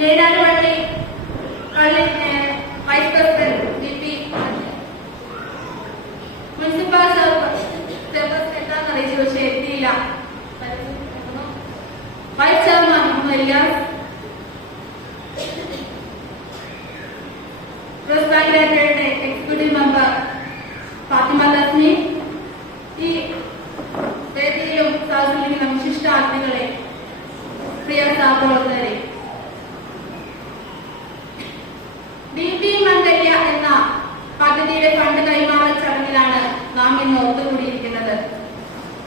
നേടാനുവണ്ടി vice president VP municipal service എന്താണെന്ന് അറിയിച്ചു, പക്ഷെ എത്തിയില്ല. Vice chairman Muhammad Ilyas, press bank executive member Fathima Thasmi, ഈ വേദിയിലും സാഹചര്യങ്ങളും വിശിഷ്ട അതിഥികളെ, പ്രിയ സഹപ്രവർത്തകരെ, DP മംഗല്യ എന്ന പദ്ധതിയുടെ ഫണ്ട് കൈമാറൽ ചടങ്ങിലാണ് നാം ഇന്ന് ഒത്തുകൂടിയിരിക്കുന്നത്.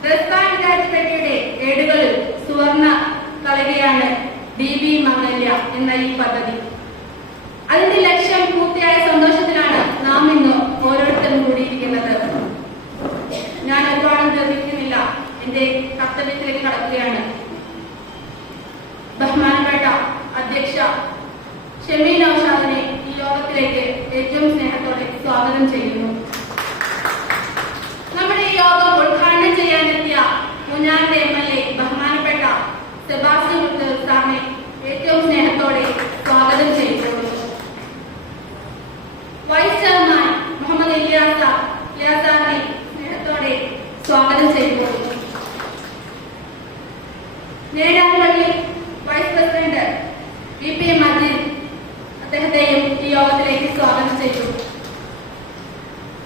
പ്രസ് ബാങ്ക് രാജ്യപേട്ടയുടെ ഏടുകളിൽ സുവർണ കളരിയാണ് DP മംഗല്യ എന്ന ഈ പദ്ധതി. അതിന്റെ ലക്ഷ്യം പൂർത്തിയായ സന്തോഷത്തിലാണ് നാം ഇന്ന് ഓരോരുത്തരും കൂടിയിരിക്കുന്നത്. ഞാൻ ഒരുപാട് നിർമ്മിക്കുന്നില്ല, എന്റെ കർത്തവ്യത്തിലേക്ക് കടക്കുകയാണ്. ബഹുമാനപ്പെട്ട അധ്യക്ഷ ഷമീന ഔഷാദിനെ ഈ യോഗത്തിലേക്ക് ഏറ്റവും സ്നേഹത്തോടെ സ്വാഗതം ചെയ്യുന്നു. നമ്മുടെ ഈ യോഗം ഉദ്ഘാടനം ചെയ്യാനെത്തിയ മുന്നാറിന്റെ MLA ബഹുമാനപ്പെട്ട സെബാസ്റ്റ്യൻ മുത്തൽ സാറിനെ ഏറ്റവും സ്നേഹത്തോടെ സ്വാഗതം ചെയ്യുന്നു. വൈസ് ചെയർമാൻ മുഹമ്മദ് ഇലിയാസ് സാറിനെ സ്നേഹത്തോടെ സ്വാഗതം ചെയ്യുന്നു. നേടാനുവണ്ടി വൈസ് പ്രസിഡന്റ് VP മജീദ്, അദ്ദേഹത്തെയും ഈ യോഗത്തിലേക്ക് സ്വാഗതം ചെയ്തു.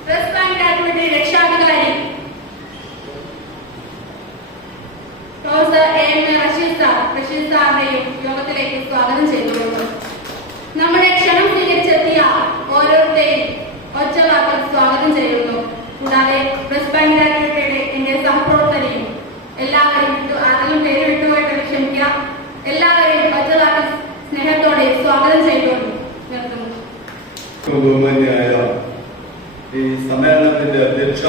പ്രസ് ബാങ്ക് രാജ്യപേട്ടയുടെ രക്ഷാധികാരി പ്രൊഫസർ AM റഷീദ് സാറിനെയും യോഗത്തിലേക്ക് സ്വാഗതം ചെയ്തുകൊണ്ടു. നമ്മുടെ ക്ഷണം സ്വീകരിച്ചെത്തിയ ഓരോരുത്തരെയും ഒറ്റവാക്കിൽ സ്വാഗതം ചെയ്യുന്നു. കൂടാതെ പ്രസ് ബാങ്ക് രാജ്യപേട്ടയുടെ എന്റെ സഹപ്രവർത്തകരെയും എല്ലാവരെയും ആരെങ്കിലും പേര് വിട്ടുപോയിട്ട് ക്ഷമിക്കുക, എല്ലാവരെയും ഒറ്റവാക്കിൽ സ്നേഹത്തോടെ സ്വാഗതം ചെയ്തുകൊണ്ട് നിർത്തുന്നു. ബഹുമാന്യയായ ഈ സമ്മേളനത്തിന്റെ അധ്യക്ഷ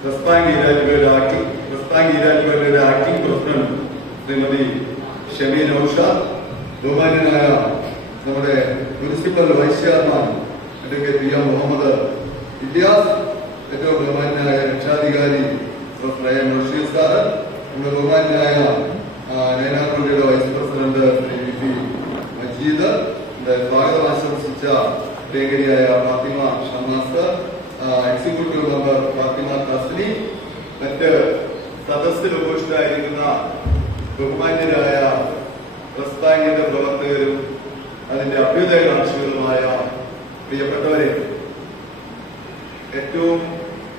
പ്രസ് ബാങ്ക് ഈരാറ്റുപേട്ടയുടെ ആക്ടിംഗ് പ്രസിഡന്റ് ശ്രീമതി ഷമീന ഔഷാദ്, ബഹുമാന്യനായ നമ്മുടെ municipal vice chairman advocate PM Muhammad Ilyas, ഏറ്റവും ബഹുമാന്യനായ രക്ഷാധികാരി പ്രൊഫസർ AM റഷീദ് സാറ്, നമ്മുടെ ബഹുമാന്യനായ നേതാക്കളുടെ vice president Shri VP Majeed, സ്വാഗതം ആശംസിച്ച പ്രിയങ്കരിയായ ഫാത്തിമ ഷമാസ്, എക്സിക്യൂട്ടീവ് മെമ്പർ ഫാത്തിമ തസ്ലി, മറ്റ് സദസ്സിൽ ഉപവിഷ്ടരായിരിക്കുന്ന ബഹുമാന്യരായ പ്രസ് ബാങ്കിന്റെ പ്രവർത്തകരും അതിന്റെ അഭ്യുദയകാംക്ഷികളുമായ പ്രിയപ്പെട്ടവരെ, ഏറ്റവും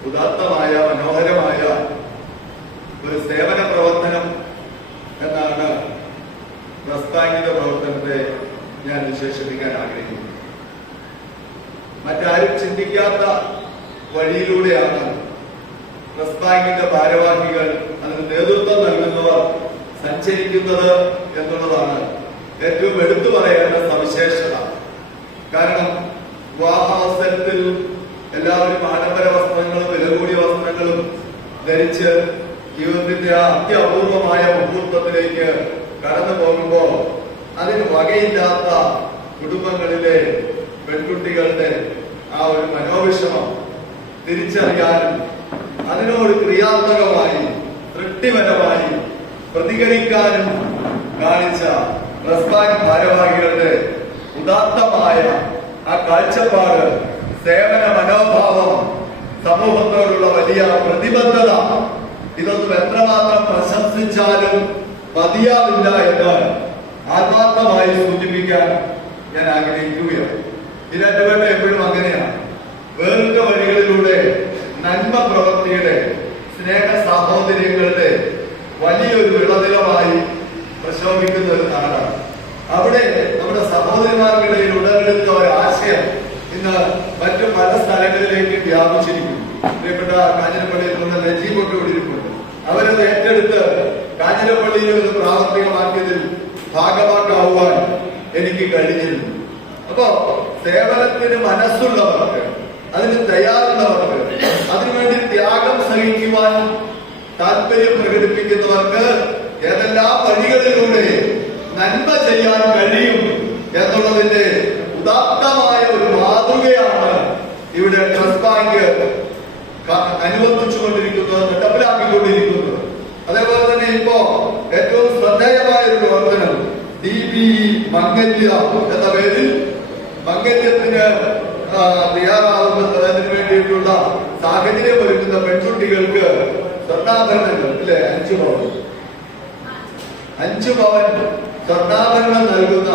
ഉദാത്തമായ മനോഹരമായ ഒരു സേവന പ്രവർത്തനം എന്നാണ് പ്രസ് ബാങ്കിന്റെ പ്രവർത്തനത്തെ ഞാൻ വിശേഷിപ്പിക്കാൻ ആഗ്രഹിക്കുന്നു. മറ്റാരും ചിന്തിക്കാത്ത വഴിയിലൂടെയാണ് പ്രസ് ബാങ്കിന്റെ ഭാരവാഹികൾ, അതിന് നേതൃത്വം നൽകുന്നവർ സഞ്ചരിക്കുന്നത് എന്നുള്ളതാണ് ഏറ്റവും എടുത്തു പറയേണ്ട സവിശേഷത. കാരണം വിവാഹാവസരത്തിൽ എല്ലാവരും ആഡംബര വസ്ത്രങ്ങളും വില കൂടിയ വസ്ത്രങ്ങളും ധരിച്ച് ജീവിതത്തിന്റെ ആ അത്യപൂർവമായ മുഹൂർത്തത്തിലേക്ക് കടന്നു പോകുമ്പോൾ അതിന് വകയില്ലാത്ത കുടുംബങ്ങളിലെ പെൺകുട്ടികളുടെ ആ ഒരു മനോവിഷമം തിരിച്ചറിയാനും അതിനോട് ക്രിയാത്മകമായി സൃഷ്ടിപരമായി പ്രതികരിക്കാനും കാണിച്ച പ്രസ് ബാങ്ക് ഭാരവാഹികളുടെ ഉദാത്തമായ ആ കാഴ്ചപ്പാട്, സേവന മനോഭാവം, സമൂഹത്തോടുള്ള വലിയ പ്രതിബദ്ധത, ഇതൊന്നും എത്രമാത്രം പ്രശംസിച്ചാലും മതിയാവില്ല എന്ന് ആത്മാർത്ഥമായി സൂചിപ്പിക്കാൻ ഞാൻ ആഗ്രഹിക്കുകയാണ്. ഈരാറ്റുപേട്ട എപ്പോഴും അങ്ങനെയാണ്. വേറിട്ട വഴികളിലൂടെ നന്മ പ്രവൃത്തിയുടെ, സ്നേഹ സാഹോദര്യങ്ങളുടെ വലിയൊരു വിളനിലമായി പ്രശോഭിക്കുന്ന ഒരു നാടാണ്. അവിടെ നമ്മുടെ സഹോദരിമാർക്കിടയിൽ ഉടലെടുത്ത ഒരു ആശയം ഇന്ന് മറ്റു പല സ്ഥലങ്ങളിലേക്ക് വ്യാപിച്ചിരിക്കുന്നു. പ്രിയപ്പെട്ട കാഞ്ഞിരപ്പള്ളിയിൽ നിന്ന് നജീബ് ഒക്കെ ഇരിപ്പുണ്ട്. അവരത് ഏറ്റെടുത്ത് കാഞ്ഞിരപ്പള്ളിയിൽ ഇത് പ്രാവർത്തികമാക്കിയതിൽ ഭാഗമാക്കാവുവാൻ എനിക്ക് കഴിഞ്ഞിരുന്നു. അപ്പോ സേവനത്തിന് മനസ്സുള്ളവർക്ക്, അതിന് തയ്യാറുള്ളവർക്ക്, അതിനുവേണ്ടി ത്യാഗം സഹിക്കുവാൻ താല്പര്യം പ്രകടിപ്പിക്കുന്നവർക്ക് ഏതെല്ലാം വഴികളിലൂടെ നന്മ ചെയ്യാൻ കഴിയും എന്നുള്ളതിന്റെ ഉദാത്തമായ ഒരു മാതൃകയാണ് ഇവിടെ പ്രസ് ബാങ്ക് അനുവർത്തിച്ചുകൊണ്ടിരിക്കുന്നത്, നടപ്പിലാക്കിക്കൊണ്ടിരിക്കുന്നത്. അതേപോലെ തന്നെ ഇപ്പോ ഏറ്റവും ശ്രദ്ധേയമായ ഒരു പ്രവർത്തനം DBE മംഗല്യ എന്ന പേരിൽ മംഗല്യത്തിന് തയ്യാറാവുന്നതിന് വേണ്ടിയിട്ടുള്ള സാഹചര്യം ഒരുക്കുന്ന പെൺകുട്ടികൾക്ക് സ്വർണ്ണാഭരണങ്ങൾ അല്ലെ 5 പവൻ സ്വർണ്ണാഭരണം നൽകുന്ന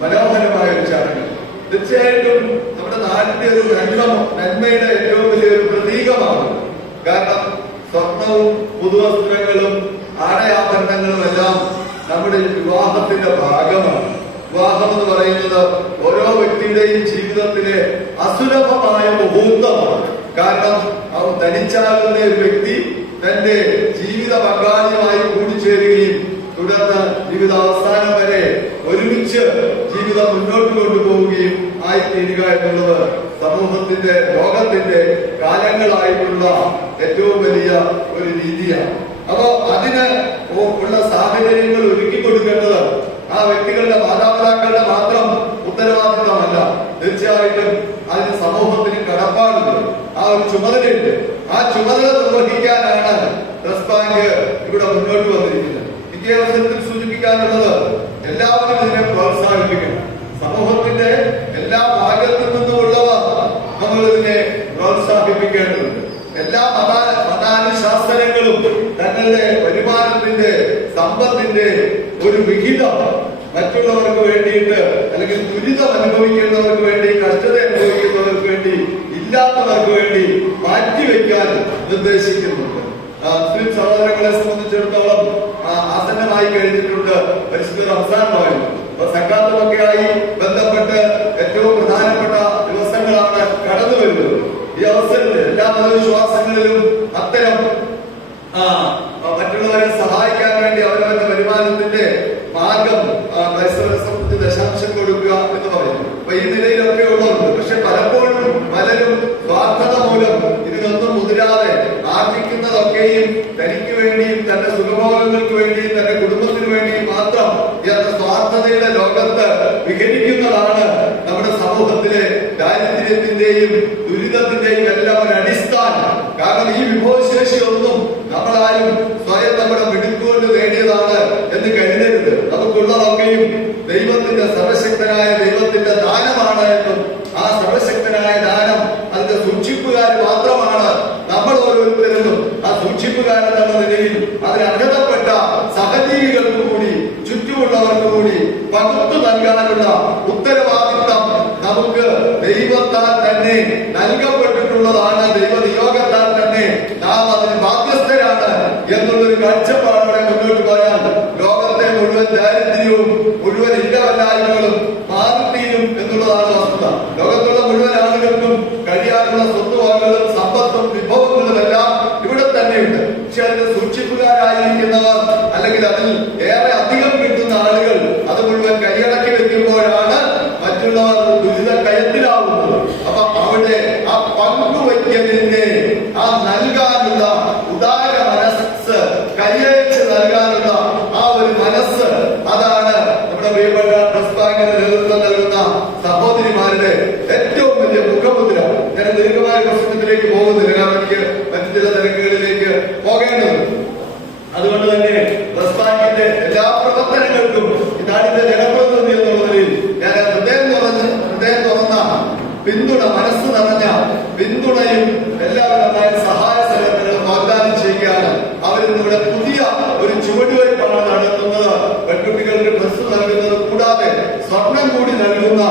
മനോഹരമായ ഒരു ചടങ്ങ്. തീർച്ചയായിട്ടും നമ്മുടെ നാടിന്റെ ഒരു നന്മയുടെ ഏറ്റവും വലിയൊരു പ്രതീകമാണ്. കാരണം സ്വർണവും പുതുവസ്ത്രങ്ങളും ആടയാഭരണങ്ങളും എല്ലാം നമ്മുടെ വിവാഹത്തിന്റെ ഭാഗമാണ്. വിവാഹം എന്ന് പറയുന്നത് ഓരോ വ്യക്തിയുടെയും ജീവിതത്തിലെ അസുലഭമായ മുഹൂർത്തമാണ്. കാരണം തനിച്ചാകുന്ന ഒരു വ്യക്തി തന്റെ ജീവിത പങ്കാളിയുമായി കൂടിച്ചേരുകയും തുടർന്ന് ജീവിതാവസാനം വരെ ഒരുമിച്ച് ജീവിതം മുന്നോട്ട് കൊണ്ടുപോവുകയും ആയിത്തീരുക എന്നുള്ളത് സമൂഹത്തിന്റെ ലോകത്തിന്റെ കാലങ്ങളായിട്ടുള്ള ഏറ്റവും വലിയ ഒരു രീതിയാണ്. അപ്പോ അതിന് ഉള്ള സാഹചര്യങ്ങൾ ഒരുക്കി കൊടുക്കേണ്ടത് ആ വ്യക്തികളുടെ മാതാപിതാക്കളുടെ മാത്രം ഉത്തരവാദിത്തമല്ല. തീർച്ചയായിട്ടും അതിന് സമൂഹത്തിന് കടപ്പാടുണ്ട്, ആ ഒരു ചുമതലയുണ്ട്. ആ ചുമതല നിർവഹിക്കാനാണ് ട്രസ്റ്റ് ബാങ്ക് ഇവിടെ മുന്നോട്ട് വന്നിരിക്കുന്നത്. ഈ അവസരത്തിൽ സൂചിപ്പിക്കാനുള്ളത് എല്ലാവരും ഇതിനെ പ്രോത്സാഹിപ്പിക്കണം. സമൂഹത്തിന്റെ എല്ലാ ഭാഗത്തു നിന്നുമുള്ളവർ നമ്മൾ ഇതിനെ പ്രോത്സാഹിപ്പിക്കേണ്ടതുണ്ട്. എല്ലാ മതാനുശാസനങ്ങളും തങ്ങളുടെ വരുമാനത്തിന്റെ സമ്പത്തിന്റെ ഒരു വിഹിതം മറ്റുള്ളവർക്ക് വേണ്ടിയിട്ട് അല്ലെങ്കിൽ ദുരിതം അനുഭവിക്കുന്നവർക്ക് വേണ്ടി, കഷ്ടത അനുഭവിക്കുന്നവർക്ക് വേണ്ടി, ഇല്ലാത്തവർക്ക് വേണ്ടി മാറ്റിവെക്കാൻ നിർദ്ദേശിക്കുന്നുണ്ട്. മുസ്ലിം സഹോദരങ്ങളെ സംബന്ധിച്ചിടത്തോളം ആസന്നമായി കഴിഞ്ഞിട്ടുണ്ട് പരിശുദ്ധ റംസാൻ നോയമ്പ്. സക്കാത്തുമൊക്കെയായി ബന്ധപ്പെട്ട് ഏറ്റവും പ്രധാനപ്പെട്ട ദിവസങ്ങളാണ് കടന്നു വരുന്നത്. ഈ അവസരത്തിൽ എല്ലാ മതവിശ്വാസങ്ങളിലും അത്തരം മറ്റുള്ളവരെ സഹായിക്കാൻ വേണ്ടി അവരവരുടെ വരുമാനത്തിന്റെ മാർഗം ക്രൈസ്തവരെ സംബന്ധിച്ച് ദശാംശം കൊടുക്കുക എന്ന് പറയുന്നു. അപ്പൊ ഈ നിലയിലൊക്കെ ഉള്ളതുണ്ട്. പക്ഷെ പലപ്പോഴും പലരും സ്വാർത്ഥത മൂലം ഇതിനൊന്നും മുതിരാതെ ആർജിക്കുന്നതൊക്കെയും തനിക്ക് വേണ്ടിയും തന്റെ സുഖഭോഗങ്ങൾക്ക് വേണ്ടിയും തന്റെ കുടുംബത്തിന് വേണ്ടിയും മാത്രം എന്ന സ്വാർത്ഥതയുടെ ലോകത്ത് വിഹരിക്കുന്നതാണ് നമ്മുടെ സമൂഹത്തിലെ ദാരിദ്ര്യത്തിന്റെയും ദുരിതത്തിന്റെയും എല്ലാം ഒരു അടിസ്ഥാനം. കാരണം ഈ വിഭവശേഷി ഒന്നും നമ്മളാരും സ്വയം നമ്മുടെ മിടുക്കുകൊണ്ട് നേടിയതാണ് എന്ന് കരുതരുത്. നമുക്കുള്ളതൊക്കെയും ദൈവത്തിന്റെ സർവശക്തനായ ദൈവത്തിന്റെ ദാനമാണ് എന്നും ആ സർവശക്തനായ ദാനം അതിന്റെ സൂക്ഷിപ്പുകാർ മാത്രമാണ് നമ്മൾ ഓരോരുത്തരെന്നും ആ സൂക്ഷിപ്പുകാരെന്നുള്ള നിലയിൽ അതിന് അർഹതപ്പെട്ട സഹജീവികൾക്ക് കൂടി ചുറ്റുമുള്ളവർക്ക് കൂടി പകുത്തു നൽകാനുള്ള ഉത്തരവാദിത്തം നമുക്ക് ദൈവത്താൽ തന്നെ നൽകപ്പെട്ടിട്ടുള്ളതാണ്. ദൈവനിയോഗത്താൽ തന്നെ നാം അതിന് ബാധ്യസ്ഥരാണ് എന്നുള്ളൊരു കാഴ്ചപ്പാടോടെ മുന്നോട്ട് പോയാൽ ലോകത്തെ മുഴുവൻ ദാരിദ്ര്യവും മുഴുവൻ ഇല്ലവല്ലായ്മകളും മാറിത്തീരും എന്നുള്ളതാണ് വസ്തുത. ലോകത്തുള്ള മുഴുവൻ ആളുകൾക്കും കഴിയാനുള്ള സ്വത്തുവകകളും സമ്പത്തും വിഭവങ്ങളും എല്ലാം ഇവിടെ തന്നെയുണ്ട്. പക്ഷെ അതിന്റെ സൂക്ഷിപ്പുകാരായിരിക്കുന്നവർ അല്ലെങ്കിൽ അതിൽ ഏറെ അധികം കിട്ടുന്ന ആളുകൾ അത് മുഴുവൻ കൈയടക്കി വെക്കുമ്പോഴാണ് മറ്റുള്ളവർ ദുരിത കയത്തിലാവുന്നത്. അപ്പൊ അവിടെ ആ പങ്കുവയ്ക്കലിന്റെ ആ നൽകാനുള്ള ഉദാര മനസ്സ്, കൈയച്ച് നൽകാനുള്ള ആ ഒരു മനസ്സ്, അതാണ് നമ്മുടെ പ്രിയപ്പെട്ട ട്രസ്റ്റ് ബാങ്കിന് നേതൃത്വം നൽകുന്ന സഹോദരിമാരുടെ ഏറ്റവും വലിയ മുഖമുദ്ര. ഞാൻ ദീർഘമായ പ്രശ്നത്തിലേക്ക് പോകുന്നില്ല, കാരണം എനിക്ക് മറ്റു ചില തിരക്കുകളിലേക്ക് പോകേണ്ടതുണ്ട്. അതുകൊണ്ട് തന്നെ ട്രസ്റ്റ് ബാങ്കിന്റെ എല്ലാ പ്രവർത്തനങ്ങൾക്കും ഈ നാടിന്റെ ജനപ്രതിനിധി എന്നുള്ള നിലയിൽ ഞാൻ ഹൃദയം തുറന്ന പിന്തുണ, മനസ്സ് നിറഞ്ഞ പിന്തുണയും എല്ലാവിധമായ സഹായ സഹകരണങ്ങളും വാഗ്ദാനം ചെയ്യുകയാണ്. അവരിന്നിവിടെ പുതിയ ഒരു ചുവടുവയ്പ്പാണ് നടത്തുന്നത്. പെൺകുട്ടികൾക്ക് ഡ്രസ്സ് നൽകുന്നത് കൂടാതെ സ്വർണം കൂടി നൽകുന്ന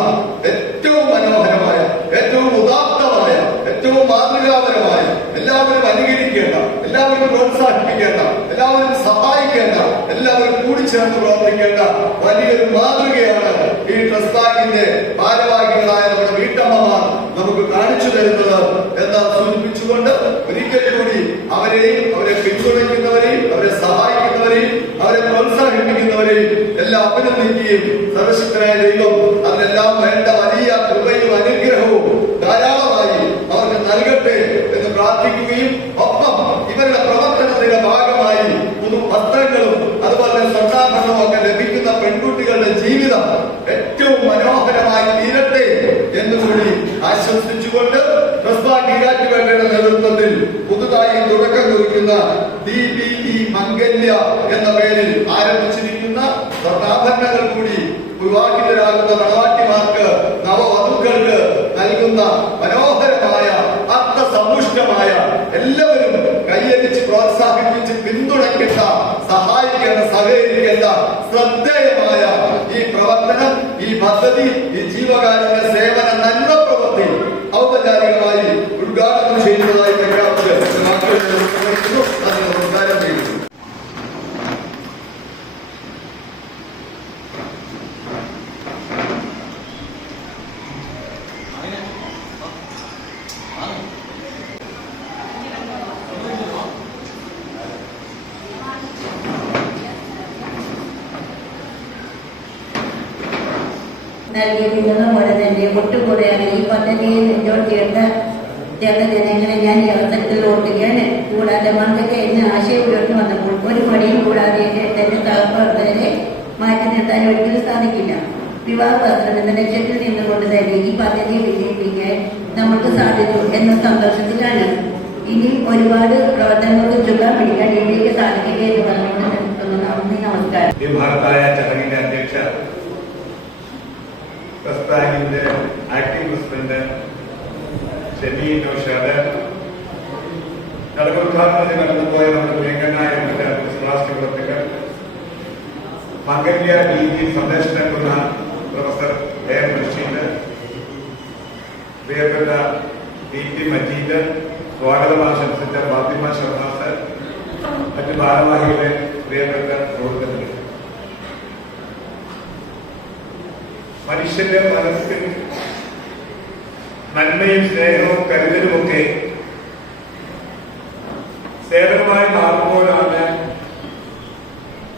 ഏറ്റവും മനോഹരമായ, ഏറ്റവും ഉദാത്തമായ, ഏറ്റവും മാതൃകാപരമായ, എല്ലാവരും അനുകരിക്കേണ്ട, എല്ലാവരും പ്രോത്സാഹിപ്പിക്കേണ്ട, എല്ലാവരും സഹായിക്കേണ്ട, എല്ലാവരും കൂടിച്ചേർന്ന് പ്രവർത്തിക്കേണ്ട വലിയൊരു മാതൃകയാണ് ഈ ട്രസ്റ്റ് ബാങ്കിന്റെ ഭാരവാഹികളായ നമ്മുടെ വീട്ടമ്മമാർ നമുക്ക് കാണിച്ചു തരുന്നത് എന്ന് സൂചിപ്പിച്ചുകൊണ്ട് ഒരിക്കൽ കൂടി അവരെയും അവരെ പിന്തുണയ്ക്കുന്നവരെയും അവരെ സഹായിക്കുന്നവരെയും അവരെ പ്രോത്സാഹിപ്പിക്കുന്നവരെയും എല്ലാം അഭിനന്ദിക്കുകയും സർവശക്തനായ ദൈവം അതിനെല്ലാം വേണ്ട വലിയ കൃപയും അനുഗ്രഹവും ധാരാളമായി അവർക്ക് നൽകട്ടെ എന്ന് പ്രാർത്ഥിക്കുകയും ഒപ്പം ഇവരുടെ പ്രവർത്തനത്തിന്റെ ഭാഗമായി പുതു വസ്ത്രങ്ങളും അതുപോലെ സ്വർണ്ണാഭരണവും ഒക്കെ ലഭിക്കുന്ന പെൺകുട്ടികളുടെ ജീവിതം ഏറ്റവും മനോഹരമായി തീരട്ടെ എന്നുകൂടി ആശംസിച്ചുകൊണ്ട് ട്രസ്റ്റ് ബാങ്ക് ഈരാറ്റുപേട്ടയുടെ നേതൃത്വത്തിൽ പുതുതായി തുടക്കം കുറിക്കും നടത്തിക്കൊണ്ടിരിക്കുന്ന DBE മംഗല്യ എന്ന പേരിൽ ആരംഭിച്ചിരിക്കുന്ന സ്വർണ്ണാഭരണങ്ങൾ കൂടി വിവാഹിതരാകുന്ന മണവാട്ടിമാർക്ക് നവവധുക്കൾക്ക് നൽകുന്ന മനോഹരമായ അർത്ഥസമ്പുഷ്ടമായ എല്ലാവരും കൈയടിച്ച് പ്രോത്സാഹിപ്പിച്ച് പിന്തുണയ്ക്കേണ്ട സഹായിക്കേണ്ട സഹകരിക്കേണ്ട ശ്രദ്ധേയമായ ഈ പ്രവർത്തനം, ഈ പദ്ധതി, ഈ ജീവകാരുണ്യ സേവന നന്മ പ്രവൃത്തി ഔപചാരികമായി ഉദ്ഘാടനം ചെയ്യുന്നതായി പ്രഖ്യാപിച്ച് നമസ്കാരം ചെയ്യുന്നു. നൽകിയിരിക്കുന്ന പോലെ തന്നെ ഒട്ടുകൂടെയാണ് ഈ പദ്ധതിയിൽ എന്നോട് ചേർന്ന ജനങ്ങളെ ഞാൻ ഈ അവസരത്തിൽ ഓർക്കുകയാണ്. കൂടാതെ മന്ത്രിക്ക് എന്ന ആശയം ഉയർന്നു വന്നപ്പോൾ ഒരു മടിയും കൂടാതെ എന്റെ സഹപ്രവർത്തകരെ മാറ്റി നിർത്താൻ ഒരിക്കലും സാധിക്കില്ല. വിവാഹ വസ്ത്രം എന്ന ലക്ഷ്യത്തിൽ നിന്നുകൊണ്ട് തന്നെ ഈ പദ്ധതി വിജയിപ്പിക്കാൻ നമുക്ക് സാധിച്ചു എന്ന സന്തോഷത്തിലാണ്. ഇനി ഒരുപാട് പ്രവർത്തനങ്ങൾക്ക് ചുക്കാൻ പിടിക്കാൻ ഇന്ത്യക്ക് സാധിക്കില്ല എന്ന് പറഞ്ഞുകൊണ്ട് നിർത്തുന്നു. നന്ദി, നമസ്കാരം. ഈ മഹത്തായ ചടങ്ങിന്റെ അധ്യക്ഷ ട്രസ്റ്റ് ബാങ്കിന്റെ ആക്ടിംഗ് പ്രസിഡന്റ് ഷെമി നൌഷാദ്, ചടങ്ങുദ്ഘാടനത്തിന് കടന്നുപോയ നമ്മുടെ പ്രിയങ്കരനായ രാഷ്ട്രീയ പ്രവർത്തകർ, മംഗല്യ DB സന്ദേശം നൽകുന്ന പ്രൊഫസർ എം റഷീദ്, പ്രിയപ്പെട്ട DP മജീദ്, സ്വാഗതം ആശംസിച്ച ഫാത്തിമ ഷഹനാസ്, മറ്റ് ഭാരവാഹികളെ, പ്രിയപ്പെട്ട സുഹൃത്തുക്കളെ, മനുഷ്യന്റെ മനസ്സിൽ നന്മയും സ്നേഹവും കരുതലുമൊക്കെ സേവനമായി മാറുമ്പോഴാണ്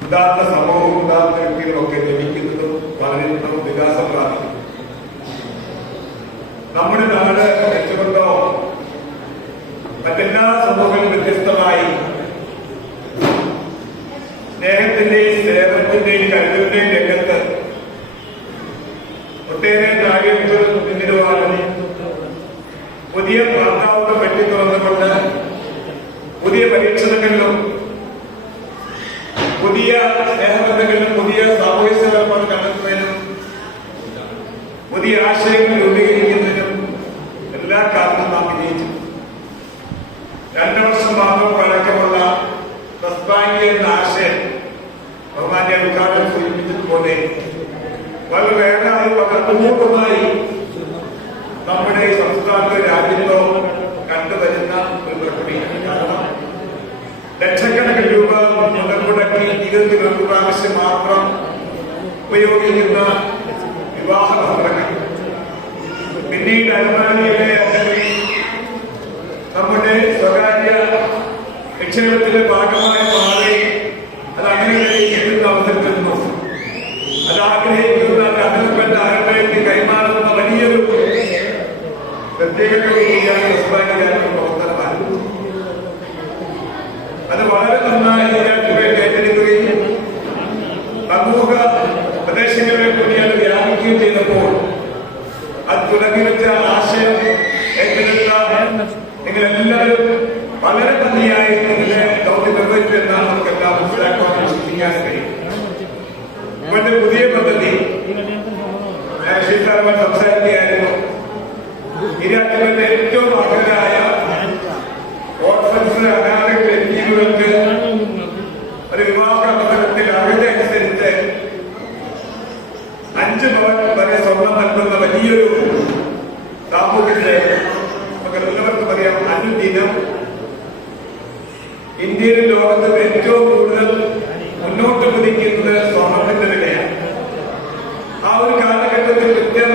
ഉദാത്ത സമൂഹവും ഉദാത്ത വ്യക്തികളൊക്കെ ലഭിക്കുന്നതും വളരുന്നതും വികാസം പ്രാപിക്കുന്നതും. നമ്മുടെ നാട് എന്തുകൊണ്ടോ മറ്റെല്ലാ സമൂഹങ്ങളും വ്യത്യസ്തമായി സ്നേഹത്തിന്റെയും സേവനത്തിന്റെയും കരുതലിന്റെയും രംഗത്ത് ഒട്ടേറെ കാര്യങ്ങൾ പിന്നിടുവാനും പുതിയ പ്രാന്താവുകൾ വെട്ടിത്തുറന്നുകൊണ്ട് പുതിയ പരീക്ഷണങ്ങളിലും പുതിയ സ്നേഹബന്ധങ്ങളിലും പുതിയ സാമൂഹ്യ സേവനം കണ്ടെത്തുന്നതിനും പുതിയ ആശയങ്ങൾ രൂപീകരിക്കുന്നതിനും എല്ലാ കാലത്തും നാം വിജയിച്ചു. 2 വർഷം മാത്രം പഴക്കമുള്ള ട്രസ്റ്റ് ബാങ്ക് എന്ന ആശയം ബഹുമാന്യ ഉദ്ഘാടനം സൂചിപ്പിച്ചതുപോലെ വളരെയേറെ അപൂർവമായി നമ്മുടെ സംസ്ഥാനത്തെ രാജ്യത്തോ കണ്ടുവരുന്ന ഒരു പ്രക്രിയയാണ്. കാരണം ലക്ഷക്കണക്കിന് രൂപ മുടക്കി ജീവിതത്തിൽ ഒരു പ്രാവശ്യം മാത്രം ഉപയോഗിക്കുന്ന വിവാഹ പത്രങ്ങൾ പിന്നീട് അലമാരിയിലെ നമ്മുടെ സ്വകാര്യ നിക്ഷേപത്തിന്റെ ഭാഗമായി മാറി അത് അങ്ങനെ ഇരിക്കുന്ന അവസരത്തിൽ നിന്നും അത് ആഗ്രഹിക്കുന്ന അർഹതപ്പെട്ട ആളുകളിലേക്ക് കൈമാറുന്ന വലിയൊരു പ്രത്യേകത കൂടിയാണ് പ്രവർത്തനമാണ്. അത് വളരെ നന്നായി ഏറ്റെടുക്കുകയും സമൂഹ പ്രദേശങ്ങളിലെ കൂടി അത് വ്യാപിക്കുകയും ചെയ്തപ്പോൾ അത് തുടങ്ങി വെച്ച ആശയം ഏറ്റെടുത്ത നിങ്ങളെല്ലാവരും വളരെ നന്ദിയായി നിങ്ങളുടെ ദൗത്യം നിർവഹിച്ചു എന്നാണ് നമുക്കെല്ലാം മനസ്സിലാക്കാൻ വിശ്വസിക്കാൻ കഴിയും. ഇവരുടെ പുതിയ പദ്ധതി ശീതാർമാർ സംസാരിക്കുകയായിരുന്നു. ഈ രാജ്യത്തിന്റെ ഏറ്റവും അർഹരായ ഓർഫൻസ് അനാഥ വ്യക്തികൾക്ക് ഒരു വിവാഹ അവസരത്തിൽ അർഹത അനുസരിച്ച് 5 പവൻ വരെ സ്വർണം നൽകുന്ന വലിയൊരു സാമൂഹ്യത്തെ നമുക്ക് എല്ലാവർക്കും അറിയാം. അനുദിനം ഇന്ത്യയിലും ലോകത്തും ഏറ്റവും കൂടുതൽ മുന്നോട്ട് കുതിക്കുന്നത് സ്വർണത്തിന്റെ വിലയാണ്. ആ ഒരു കാലഘട്ടത്തിൽ കൃത്യം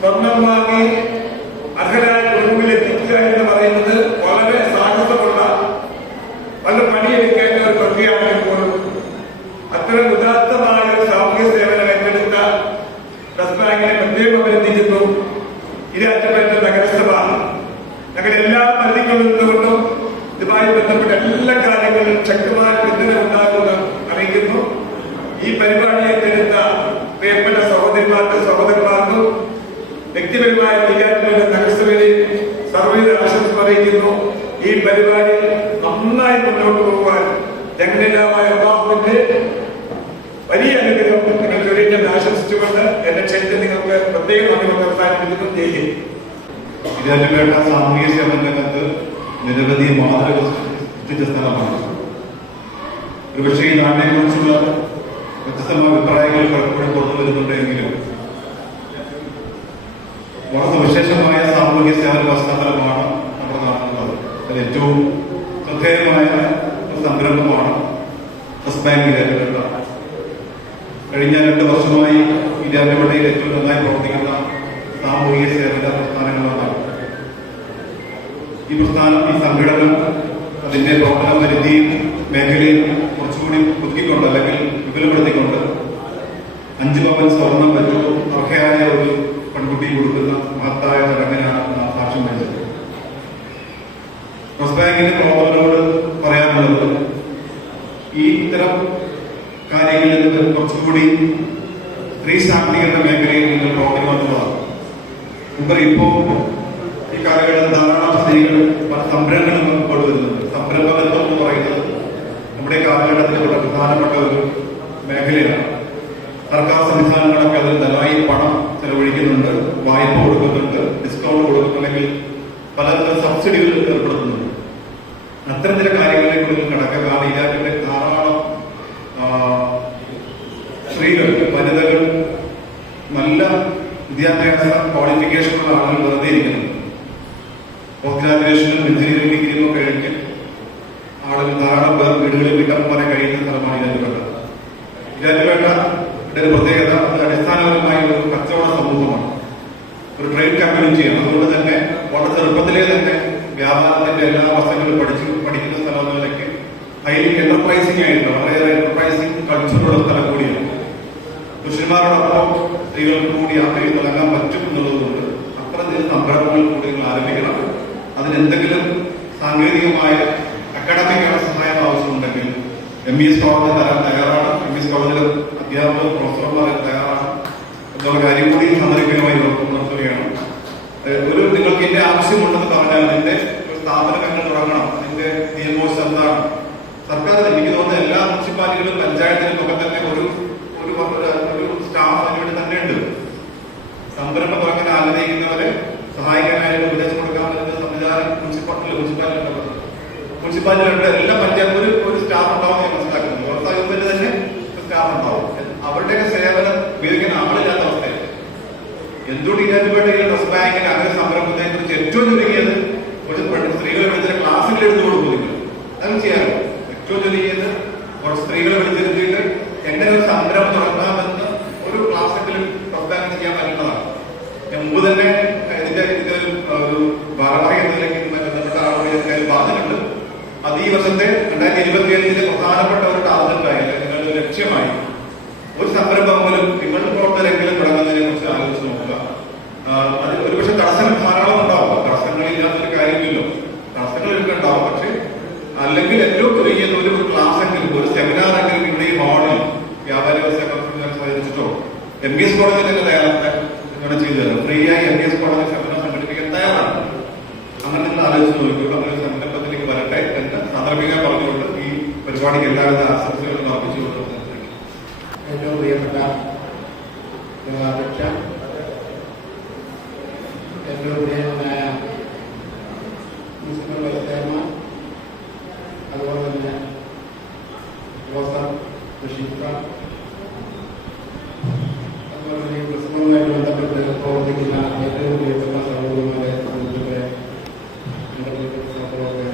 സ്വർണം വാങ്ങി അർഹരായ കുടുംബത്തിൽ എത്തിക്കുക എന്ന് പറയുന്നത് വളരെ സാഹസമുള്ള വളരെ പണിയെടുക്കേണ്ട ഒരു പ്രക്രിയയാണെപ്പോഴും അത്തരം ഉദാത്തമായ സാമൂഹ്യ സേവനം ഏറ്റെടുത്ത ട്രസ്റ്റ് ബാങ്കിനെ പ്രത്യേകം അഭിനന്ദിക്കുന്നു. ഈ രാജ്യത്തെ നഗരസഭ ഞങ്ങളെല്ലാ പരിധിക്കൊള്ളുന്നതുകൊണ്ടും ഇതുമായി ബന്ധപ്പെട്ട എല്ലാ കാര്യങ്ങളിലും ശക്തമായ പിന്തുണ ഉണ്ടാകുമെന്ന് അറിയിക്കുന്നു. ഈ പരിപാടി ഏറ്റെടുത്ത പ്രിയപ്പെട്ട സഹോദരന്മാർക്കും വ്യക്തിപരമായ വികാരങ്ങളുടെ നഗരസഭയിൽ സർവ്വ ആശംസ അറിയിക്കുന്നു. ഈ പരിപാടി മുന്നോട്ട് പോകുവാൻ ജനകീയമായ അള്ളാഹുവിന്റെ വലിയ അനുഗ്രഹം നിങ്ങൾക്ക് ഒരിക്കലും ആശംസിച്ചുകൊണ്ട് എന്റെ ക്ഷണിച്ച് നിങ്ങൾക്ക് പ്രത്യേകം അവസാനിപ്പിക്കുന്നു. ചെയ്യും ഇരാറ്റുപേട്ട സാമൂഹിക സേവന രംഗത്ത് നിരവധി മാതൃക സൃഷ്ടിച്ച സ്ഥലമാണ്. ഒരുപക്ഷെ ഈ നാടിനെ കുറിച്ചുള്ള വ്യത്യസ്തമായ അഭിപ്രായങ്ങൾ പലപ്പോഴും പുറത്തു വരുന്നുണ്ടെങ്കിലും വളരെ സവിശേഷമായ സാമൂഹിക സേവന പശ്ചാത്തലമാണ് നമ്മുടെ നാട്ടിലുള്ളത്. അതിൽ ഏറ്റവും ശ്രദ്ധേയമായ ഒരു സംരംഭമാണ് ട്രസ്റ്റ് ബാങ്ക് ഇരാറ്റുപേട്ട. കഴിഞ്ഞ 2 വർഷമായി ഇരാറ്റുപേട്ടയിൽ ഏറ്റവും നന്നായി പ്രവർത്തിക്കുന്ന സാമൂഹിക സേവന പ്രസ്ഥാനങ്ങളാണ്. ഈ പ്രസ്ഥാനം, ഈ സംഘടന അതിന്റെ പ്രവർത്തന പരിധിയും മേഖലയും കുറച്ചുകൂടി പുതുക്കിക്കൊണ്ട് അല്ലെങ്കിൽ വിപുലപ്പെടുത്തിക്കൊണ്ട് 5 പവൻ സ്വർണം വെച്ചു അർഹയായ ഒരു പെൺകുട്ടി കൊടുക്കുന്ന മഹത്തായ ചടങ്ങിനാണ് നാം സാക്ഷ്യം വഹിച്ചത്. ട്രസ്റ്റ് ബാങ്കിന്റെ പ്രവർത്തനങ്ങളോട് പറയാനുള്ളത് ഈ ഇത്തരം കാര്യങ്ങളിൽ നിന്ന് കുറച്ചുകൂടി സ്ത്രീ ശാക്തീകരണ മേഖലയിൽ നിങ്ങൾ പ്രവർത്തിക്കുന്നുള്ളതാണ്. ഇപ്പോ ഈ കാലഘട്ടത്തിൽ ധാരാളം സ്ത്രീകൾ പല സംരംഭങ്ങൾ കൊണ്ടുവരുന്നുണ്ട്. സംരംഭകത്വം എന്ന് പറയുന്നത് നമ്മുടെ കാലഘട്ടത്തിൽ വളരെ പ്രധാനപ്പെട്ട ഒരു മേഖലയാണ്. സർക്കാർ സംവിധാനങ്ങളൊക്കെ അതിൽ നന്നായി പണം ചെലവഴിക്കുന്നുണ്ട്, വായ്പ കൊടുക്കുന്നുണ്ട്, ഡിസ്കൗണ്ട് കൊടുക്കുന്നു, അല്ലെങ്കിൽ പലതരം സബ്സിഡികൾ ഏർപ്പെടുത്തുന്നുണ്ട്. അത്തരം ചില കാര്യങ്ങളിലേക്ക് കടക്കാൻ ഇരാറ്റിന്റെ ധാരാളം സ്ത്രീകൾ, വനിതകൾ, നല്ല വിദ്യാഭ്യാസ ക്വാളിഫിക്കേഷനുള്ള ആളുകൾ വെറുതെ ഇരിക്കുന്നുണ്ട്. പോസ്റ്റ് ഗ്രാജുവേഷനും എഞ്ചിനീയറിംഗ് ഡിഗ്രിയും ഒക്കെ കഴിഞ്ഞ് ആളുകൾ ധാരാളം പേർ വീടുകളിൽ വീട്ടമ്മമാരെ കഴിയുന്ന സ്ഥലമാണ് ഇരാറ്റുപേട്ട. ഇരാറ്റുപേട്ടയുടെ ഒരു പ്രത്യേകത, അത് അടിസ്ഥാനപരമായ ഒരു കച്ചവട സമൂഹമാണ്, ഒരു ട്രേഡ് കമ്മ്യൂണിറ്റിയാണ്. അതുകൊണ്ട് തന്നെ വളരെ ചെറുപ്പത്തിലെ തന്നെ വ്യാപാരത്തിന്റെ എല്ലാ വസ്തുക്കളും പഠിക്കുന്ന സ്ഥലം എന്ന നിലയ്ക്ക് ഹൈലി എന്റർപ്രൈസിംഗ് ആയിട്ടുള്ള വളരെയേറെ എന്റർപ്രൈസിംഗ് കൾച്ചറുള്ള സ്ഥലം കൂടിയാണ്. പുരുഷന്മാരോടൊപ്പം സ്ത്രീകൾക്ക് കൂടി ആ കൈ തുടങ്ങാൻ പറ്റും എന്നുള്ളതുകൊണ്ട് അത്തരത്തിൽ സംരംഭങ്ങൾ കൂടി നിങ്ങൾ ആരംഭിക്കണം. അതിനെന്തെങ്കിലും സാങ്കേതികമായ അക്കാഡമിക് സഹായം ആവശ്യമുണ്ടെങ്കിൽ MBS കോളേജിൽ തരാൻ തയ്യാറാണ്. MBS കോളേജിലെ അധ്യാപകർ, പ്രൊഫസർമാർ തയ്യാറാണ് എന്നുള്ള കാര്യം കൂടി സന്ദർഭികമായി ഉണർത്തുകയാണ്. നിങ്ങൾക്ക് ഇതിന്റെ ആവശ്യമുണ്ടെന്ന് പറഞ്ഞാൽ അതിന്റെ ഒരു സ്ഥാപനം എങ്ങനെ തുടങ്ങണം, അതിന്റെ നിയമോശം എന്താണ്, സർക്കാർ എനിക്ക് തോന്നുന്ന എല്ലാ മുനിസിപ്പാലിറ്റികളും പഞ്ചായത്തിലും ഒക്കെ തന്നെ ഒരു സ്റ്റാഫ് അതിനുവേണ്ടി തന്നെ ഉണ്ട്. സംരംഭം തുടങ്ങാൻ ആഗ്രഹിക്കുന്നവരെ സഹായിക്കാനായിട്ട് ഉപദേശം കൊടുക്കാൻ പറ്റുന്ന സംവിധാനം മുനിസിപ്പാലിറ്റികളുടെ എല്ലാ പഞ്ചായത്തും ഒരു സ്റ്റാഫ് ഉണ്ടാവും ഞാൻ മനസ്സിലാക്കുന്നു. വ്യവസായ വകുപ്പിന്റെ തന്നെ സ്റ്റാഫ് ഉണ്ടാവും. അവരുടെയൊക്കെ സേവനം ഉപയോഗിക്കാൻ ആളില്ലാത്ത അവസ്ഥയാണ്. എന്തുകൊണ്ട് ഇരാറ്റുപേട്ടയിൽ ട്രസ്റ്റ് ബാങ്കിന് അങ്ങനെ സംരംഭത്തെ കുറിച്ച് ഏറ്റവും ചുരുങ്ങിയത് കുറച്ച് സ്ത്രീകളെ വിളിച്ചിട്ട് ക്ലാസ്സുകൾ എടുത്തു കൊടുക്കുന്നു. അത് ചെയ്യാറുണ്ട്. ഏറ്റവും ചുരുങ്ങിയത് കുറച്ച് സ്ത്രീകളെ വിളിച്ചിരുത്തിയിട്ട് എങ്ങനെ ഒരു സംരംഭം തുടങ്ങാമെന്ന് ഒരു ക്ലാസ്സെങ്കിലും ട്രസ്റ്റ് ബാങ്ക് ചെയ്യാൻ പറ്റുന്നതാണ്. ഞാൻ മുമ്പ് തന്നെ ഇതിന്റെ ഒരു ഭാരവാഹി എന്ന നിലയ്ക്ക് ബന്ധപ്പെട്ട ആളുകൾ പറഞ്ഞിട്ടുണ്ട്. അത് ഈ വർഷത്തെ 2025 പ്രധാനപ്പെട്ട ഒരു ടാർഗറ്റായി, നിങ്ങളുടെ ലക്ഷ്യമായി ഒരു സംരംഭം പോലും നിങ്ങളുടെ പ്രവർത്തകരെങ്കിലും തുടങ്ങുന്നതിനെ കുറിച്ച് ആലോചിച്ച് നോക്കുക. അത് ഒരുപക്ഷെ തടസ്സങ്ങൾ ധാരാളം ഉണ്ടാവും. തടസ്സങ്ങളില്ലാത്തൊരു കാര്യമില്ലല്ലോ, തടസ്സങ്ങളൊക്കെ ഉണ്ടാവും. പക്ഷെ അല്ലെങ്കിൽ ഏറ്റവും ചുരുങ്ങിയത് ഒരു ക്ലാസ് എങ്കിലും, ഒരു സെമിനാർ എങ്കിലും ഇവിടെ ഈ ഹാളിൽ വ്യാപാര വ്യവസായ സഹകരിച്ചിട്ടോ MBS കോളേജിൽ തന്നെ തയ്യാറാക്കാൻ ചെയ്തു തരാം. ഫ്രീ ആയി MBS കോളേജിൽ സെമിനാർ സംഘടിപ്പിക്കാൻ തയ്യാറാണ്. അങ്ങനെ നിങ്ങൾ ആലോചിച്ച് നോക്കുക. അങ്ങനെ സംരംഭത്തിലേക്ക് വരട്ടെ എന്ന് സാന്ദർഭികം പറഞ്ഞുകൊണ്ട് ഈ പരിപാടിക്ക് എല്ലാവിധ ആശംസകളും അർപ്പിച്ചുകൊണ്ട് ഏറ്റവും പ്രിയപ്പെട്ട അധ്യക്ഷ, ഏറ്റവും പ്രിയനായ മുനിസിപ്പൽ വൈസ് ചെയർമാൻ, അതുപോലെ തന്നെ പ്രൊഫസർ ഷിഫ, അതുപോലെ തന്നെ ഈ പ്രശ്നവുമായിട്ട് ബന്ധപ്പെട്ട് പ്രവർത്തിക്കുന്ന ഏറ്റവും പ്രിയപ്പെട്ട സഹോദരന്മാരെ, സുഹൃത്തുക്കളെ, എൻ്റെ പ്രിയപ്പെട്ട സഹപ്രവർത്തകരെ,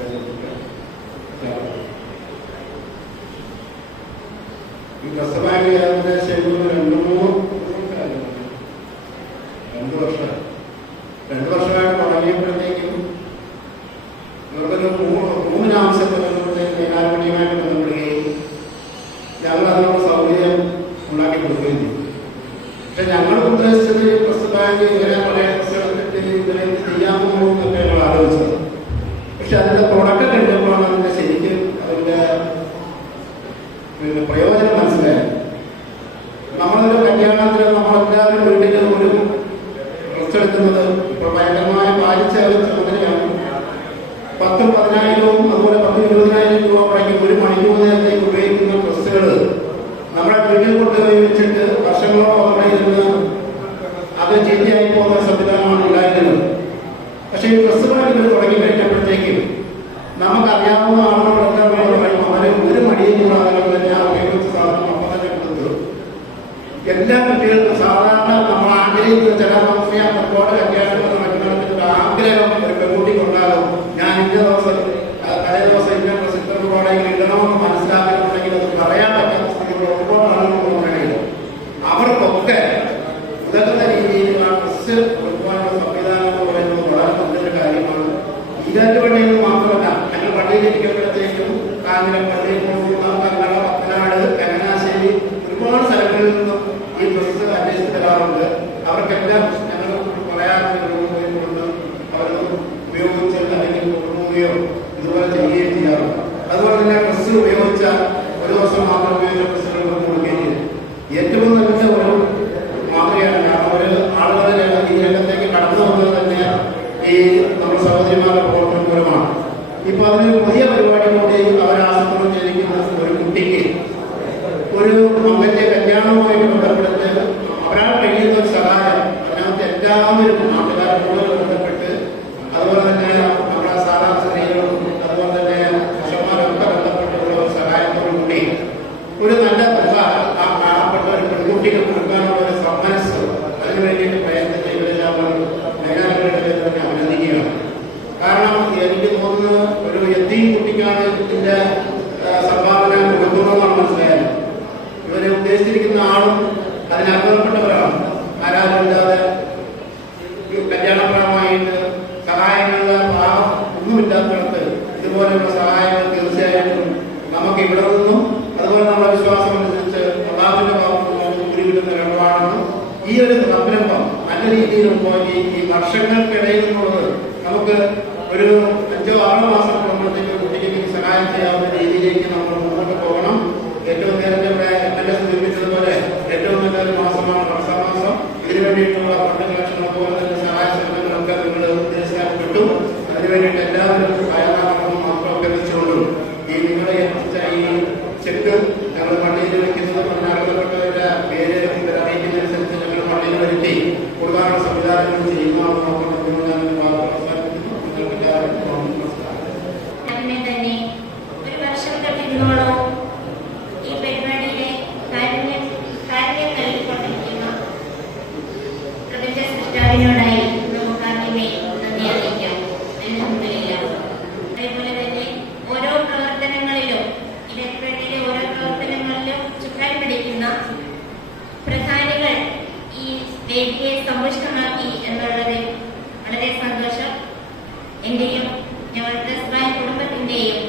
ഈ ട്രസ്റ്റ് ബാങ്ക് ഏകദേശം 2 വർഷമായിട്ട് തുടങ്ങിയപ്പോഴത്തേക്കും ഇവർക്കൊരു 3 ആവശ്യപ്പെടുന്നതിലേക്ക് ഏകാഗ്രതയുമായിട്ട് ബന്ധപ്പെടുകയും ഞങ്ങൾ അതിനുള്ള സൗകര്യം ഉണ്ടാക്കി കൊടുക്കുകയും ചെയ്തു. പക്ഷെ ഞങ്ങൾ ഉദ്ദേശിച്ചത് ട്രസ്റ്റ് ബാങ്ക് ഇങ്ങനെ പല ട്രസ്റ്റുകളെടുത്തിട്ട് ഇങ്ങനെ ചെയ്യാമോ എന്നൊക്കെ ഞങ്ങൾ ആലോചിച്ചത്. പക്ഷെ അതിന്റെ പ്രൊഡക്റ്റ് കിട്ടുമ്പോഴാണ് അതിന്റെ ശരിക്കും അതിന്റെ പ്രയോജനം മനസ്സിലായത്. നമ്മളൊരു കല്യാണത്തിന് നമ്മളെല്ലാവരും വീട്ടിൽ ഒരു ഡ്രസ് എടുക്കുന്നത് ഭയങ്കരമായ പാലിച്ച ഒരു ചുമതലയാണ്. 10,000-15,000 അതുപോലെ 10,000-20,000 രൂപ പള്ളിയിൽ പോകുന്ന കർണാടക, പത്തനാട്, ചങ്ങനാശ്ശേരി ഒരുപാട് സ്ഥലങ്ങളിൽ നിന്നും ഈ ഡ്രസ്സ് അന്വേഷിച്ച് വരാറുണ്ട്. അവർക്കെല്ലാം ഞങ്ങൾ പറയാറുണ്ട് കൊണ്ട് അവർ ഉപയോഗിച്ച് അല്ലെങ്കിൽ കൊടുക്കുകയോ ഇതുപോലെ ചെയ്യുകയും ചെയ്യാറുണ്ട്. അതുപോലെ തന്നെ ഡ്രസ്സ് ഉപയോഗിച്ച ഒരു ദിവസം മാത്രം ഉപയോഗിച്ച ഡ്രസ്സുകൾ കൊടുക്കുകയും ചെയ്യും. ഏറ്റവും നല്ല ഒരു മാതൃകയാണ്. കാരണം ഒരു ആളുകളെ ഈ രംഗത്തേക്ക് കടന്നു വന്നത് തന്നെ ഈ നമ്മുടെ സഹോദരിമാരുടെ പ്രവർത്തനം മൂലമാണ്. ഇപ്പൊ അതിന് പുതിയ പരിപാടി കൂടി അവരാസൂത്രണം ചെയ്തിരിക്കുന്ന ഒരു കുട്ടിക്ക് ഒരു മകന്റെ കല്യാണവുമായിട്ട് ബന്ധപ്പെടുത്ത് അവരാൾ കഴിയുന്ന ഒരു സഹായം അതിനകത്ത് എല്ലാവരും നാട്ടുകാരോട് ബന്ധപ്പെട്ട് അതുപോലെ തന്നെ നമ്മുടെ സാധാരണ സ്ത്രീകളും അതുപോലെ തന്നെ പുരുഷന്മാരൊക്കെ ബന്ധപ്പെട്ടുള്ള ഒരു സഹായത്തോടുകൂടി ഒരു നല്ല തുക ആ കാണപ്പെട്ട ഒരു പെൺകുട്ടിക്ക് കൊടുക്കാനുള്ള ഒരു സമ്മനസ് അതിനു വേണ്ടിയിട്ട് പ്രയത്നം ചെയ്തതെല്ലാം മേഖലകളുടെ തന്നെ അഭിനന്ദിക്കുകയാണ്. കാരണം എനിക്ക് തോന്നുന്നു ഒരു യത്തീം കുട്ടിക്കാണ് ഇതിന്റെ സംഭാവന കൊടുക്കുന്നതെന്നാണ് മനസ്സിലായത്. ഇവരെ ഉദ്ദേശിച്ചിരിക്കുന്ന ആളും അതിനർഹപ്പെട്ടവരാണ്. ആരാധില്ലാതെ കല്യാണപരമായിട്ട് സഹായങ്ങളുടെ ഭാവം ഒന്നുമില്ലാത്തടത്ത് ഇതുപോലെയുള്ള സഹായങ്ങൾ തീർച്ചയായിട്ടും നമുക്ക് ഇവിടെ നിന്നും അതുപോലെ നമ്മുടെ വിശ്വാസം അനുസരിച്ച് അള്ളാഹുവിന്റെ ഭാഗത്ത് നിന്ന് കൂടി കിട്ടുന്ന ഇടപാടാണ്. ഈ ഒരു സംരംഭം നല്ല രീതിയിൽ പോയി ഈ വർഷങ്ങൾക്കിടയിൽ നിന്നുള്ളത് നമുക്ക് ഒരു 5-6 മാസം പോകുമ്പോഴത്തേക്ക് കുട്ടിക്ക് സഹായം ചെയ്യാവുന്ന രീതിയിലേക്ക് നമ്മൾ മുന്നോട്ട് പോകണം. ഏറ്റവും നേരത്തെ ഇവിടെ എന്നെ സൂചിപ്പിച്ചതുപോലെ ഏറ്റവും നല്ലൊരു മാസമാണ് റംസാൻ മാസം. ഇതിനു വേണ്ടിയിട്ടുള്ള ഫണ്ട് കളക്ഷൻ അതുപോലെ തന്നെ സഹായ സേവനങ്ങളൊക്കെ നിങ്ങൾ ഉദ്ദേശിച്ചാൽ കിട്ടും. അതിനുവേണ്ടിയിട്ട് എല്ലാവരും സഹായമാകണമെന്ന് മാത്രമൊക്കെ വെച്ചുകൊണ്ടും ഈ നിങ്ങളെ എത്തിച്ച ഈ ചെക്ക് ഞങ്ങൾ പള്ളിയിൽ വയ്ക്കുന്നത് അർഹതപ്പെട്ടവരുടെ പേര് അറിയിക്കുന്നതനുസരിച്ച് ഞങ്ങൾ പള്ളിയിൽ വരുത്തി കൊടുക്കാനുള്ള സംവിധാനങ്ങൾ ചെയ്യുന്നതാണ് നോക്കുന്നത്. അങ്ങനെ തന്നെ ഒരു വർഷം തൊട്ടിരുന്നോളോ ഈ പരിപാടിയിലെ കാര്യം നൽകിക്കൊണ്ടിരിക്കുന്ന പ്രപഞ്ച സൃഷ്ടാവിനോടായി നമുക്ക് ആദ്യമേ നന്ദി അറിയിക്കാം. അൽഹംദുലില്ലാ. അതേപോലെ തന്നെ ഓരോ പ്രവർത്തനങ്ങളിലും ഈ പരിപാടിയിലെ ഓരോ പ്രവർത്തനങ്ങളിലും ചുക്കാൻ പിടിക്കുന്ന പ്രധാനികൾ ഈ വേദിയെ സമ്പുഷ്ടമാക്കി എന്നുള്ളത് വളരെ സന്തോഷം. എന്റെയും ഞങ്ങളുടെ കുടുംബത്തിന്റെയും